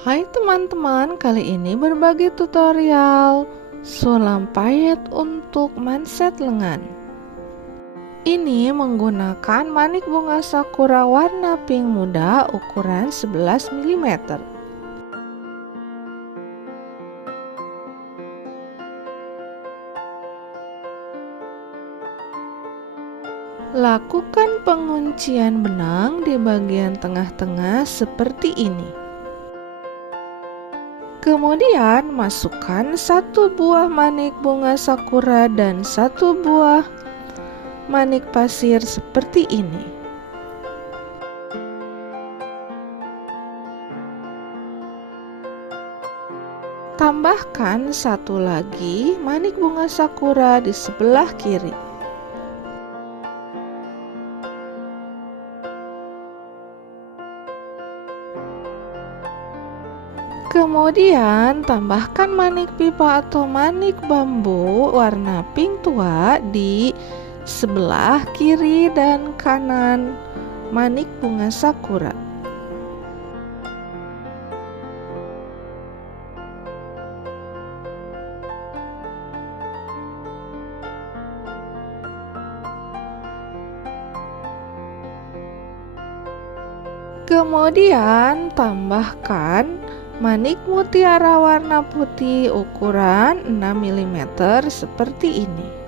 Hai teman-teman, kali ini berbagi tutorial sulam payet untuk manset lengan. Ini menggunakan manik bunga sakura warna pink muda ukuran 11 mm. Lakukan penguncian benang di bagian tengah-tengah seperti ini. Kemudian masukkan satu buah manik bunga sakura dan satu buah manik pasir seperti ini. Tambahkan satu lagi manik bunga sakura di sebelah kiri. Kemudian tambahkan manik pipa atau manik bambu warna pink tua di sebelah kiri dan kanan manik bunga sakura. Kemudian tambahkan manik mutiara warna putih ukuran 6 mm seperti ini.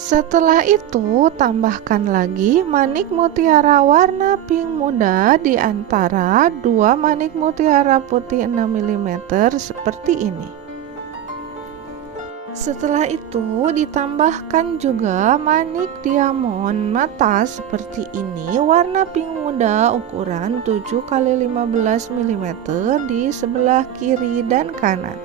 Setelah itu, tambahkan lagi manik mutiara warna pink muda di antara dua manik mutiara putih 6 mm seperti ini. Setelah itu, ditambahkan juga manik diamond mata seperti ini warna pink muda ukuran 7 x 15 mm di sebelah kiri dan kanan.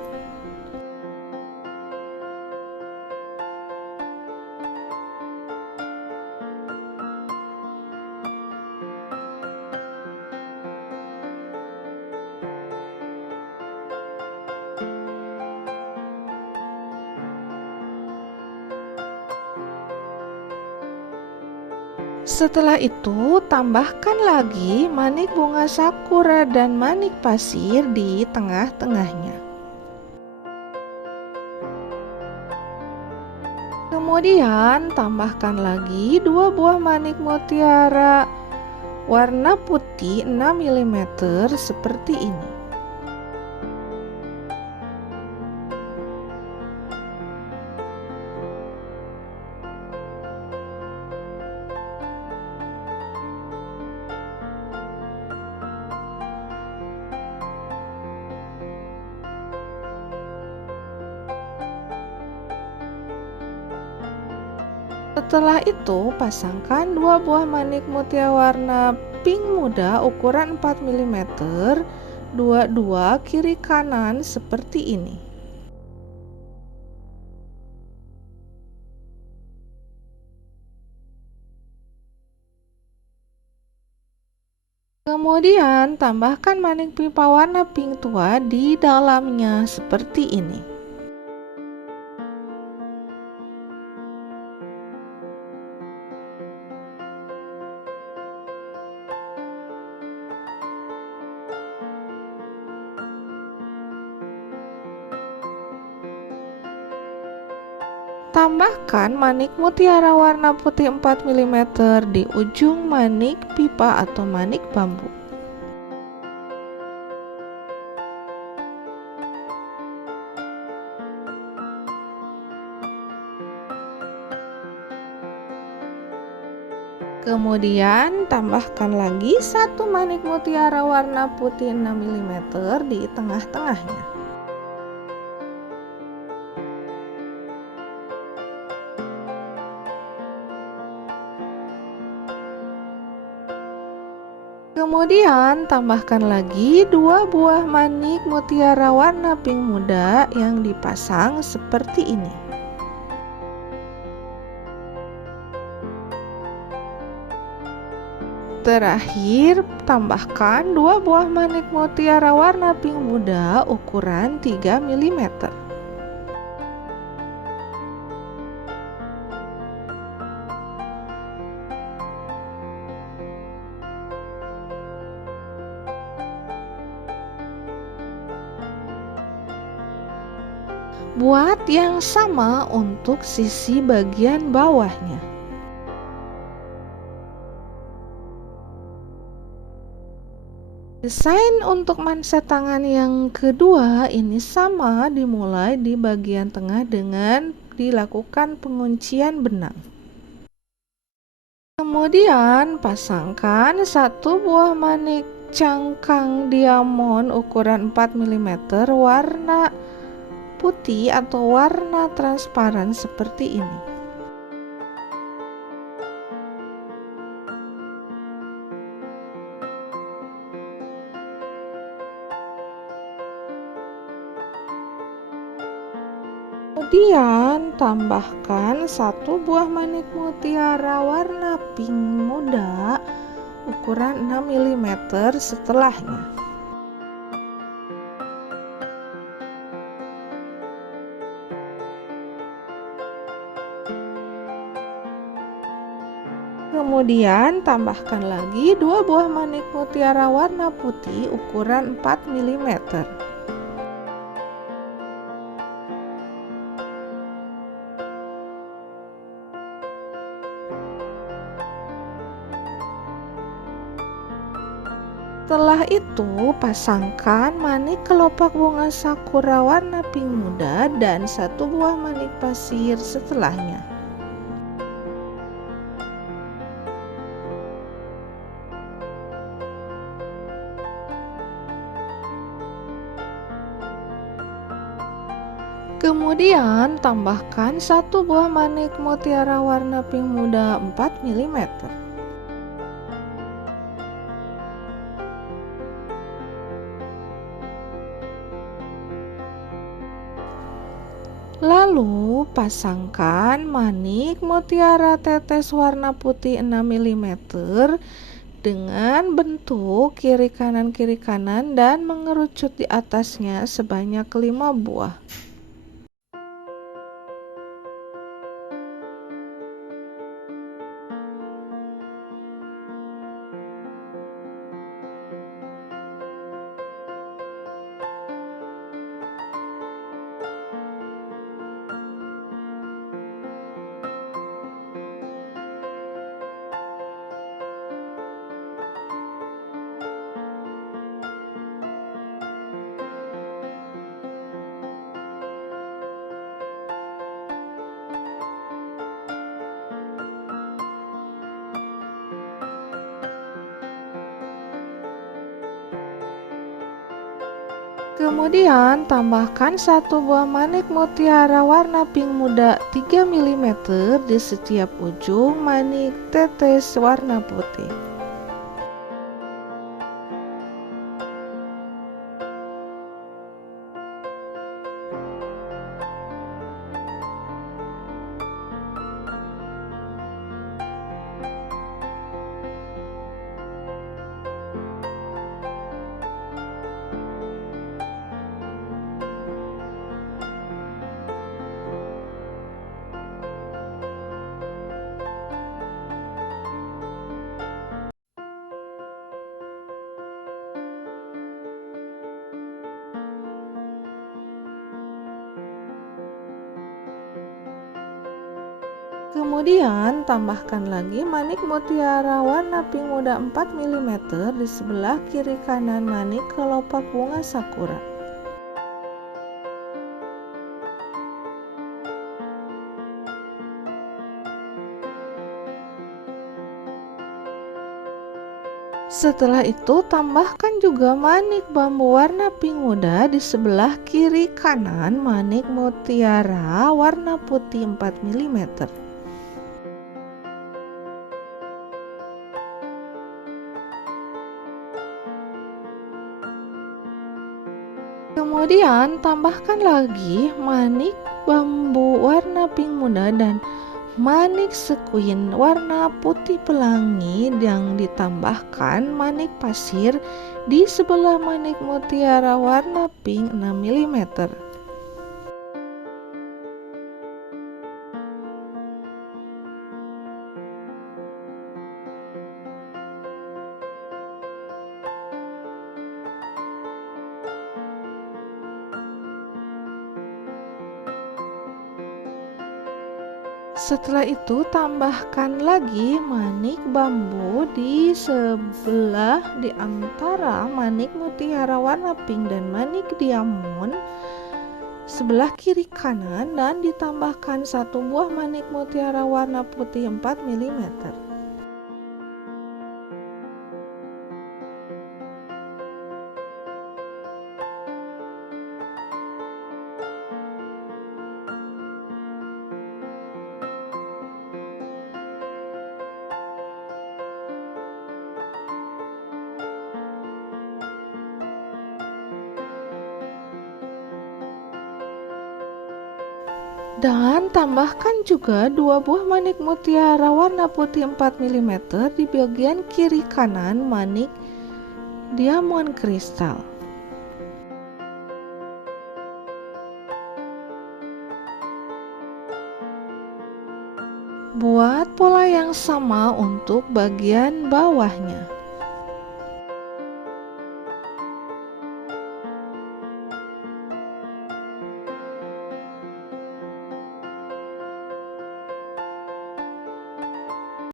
Setelah itu, tambahkan lagi manik bunga sakura dan manik pasir di tengah-tengahnya. Kemudian, tambahkan lagi dua buah manik mutiara warna putih 6 mm seperti ini. Setelah itu, pasangkan dua buah manik mutiara warna pink muda ukuran 4 mm, dua-dua kiri kanan seperti ini. Kemudian, tambahkan manik pipa warna pink tua di dalamnya seperti ini. Tambahkan manik mutiara warna putih 4 mm di ujung manik pipa atau manik bambu. Kemudian tambahkan lagi satu manik mutiara warna putih 6 mm di tengah-tengahnya. Kemudian tambahkan lagi dua buah manik mutiara warna pink muda yang dipasang seperti ini. Terakhir, tambahkan 2 buah manik mutiara warna pink muda ukuran 3 mm. Buat yang sama untuk sisi bagian bawahnya. Desain untuk manset tangan yang kedua ini sama, dimulai di bagian tengah dengan dilakukan penguncian benang. Kemudian pasangkan 1 buah manik cangkang diamond ukuran 4 mm warna putih atau warna transparan seperti ini. Kemudian tambahkan 1 buah manik mutiara warna pink muda ukuran 6 mm setelahnya. Kemudian tambahkan lagi 2 buah manik mutiara warna putih ukuran 4 mm. Setelah itu, pasangkan manik kelopak bunga sakura warna pink muda dan 1 buah manik pasir setelahnya. Kemudian tambahkan 1 buah manik mutiara warna pink muda 4 mm. Lalu pasangkan manik mutiara tetes warna putih 6 mm dengan bentuk kiri kanan dan mengerucut di atasnya sebanyak 5 buah. Kemudian tambahkan 1 buah manik mutiara warna pink muda 3 mm di setiap ujung manik tetes warna putih. Kemudian tambahkan lagi manik mutiara warna pink muda 4 mm di sebelah kiri kanan manik kelopak bunga sakura. Setelah itu tambahkan juga manik bambu warna pink muda di sebelah kiri kanan manik mutiara warna putih 4 mm. Kemudian tambahkan lagi manik bambu warna pink muda dan manik sekuin warna putih pelangi yang ditambahkan manik pasir di sebelah manik mutiara warna pink 6 mm. Setelah itu tambahkan lagi manik bambu di sebelah di antara manik mutiara warna pink dan manik diamond sebelah kiri kanan, dan ditambahkan satu buah manik mutiara warna putih 4 mm. Dan tambahkan juga 2 buah manik mutiara warna putih 4 mm di bagian kiri kanan manik diamond kristal. Buat pola yang sama untuk bagian bawahnya.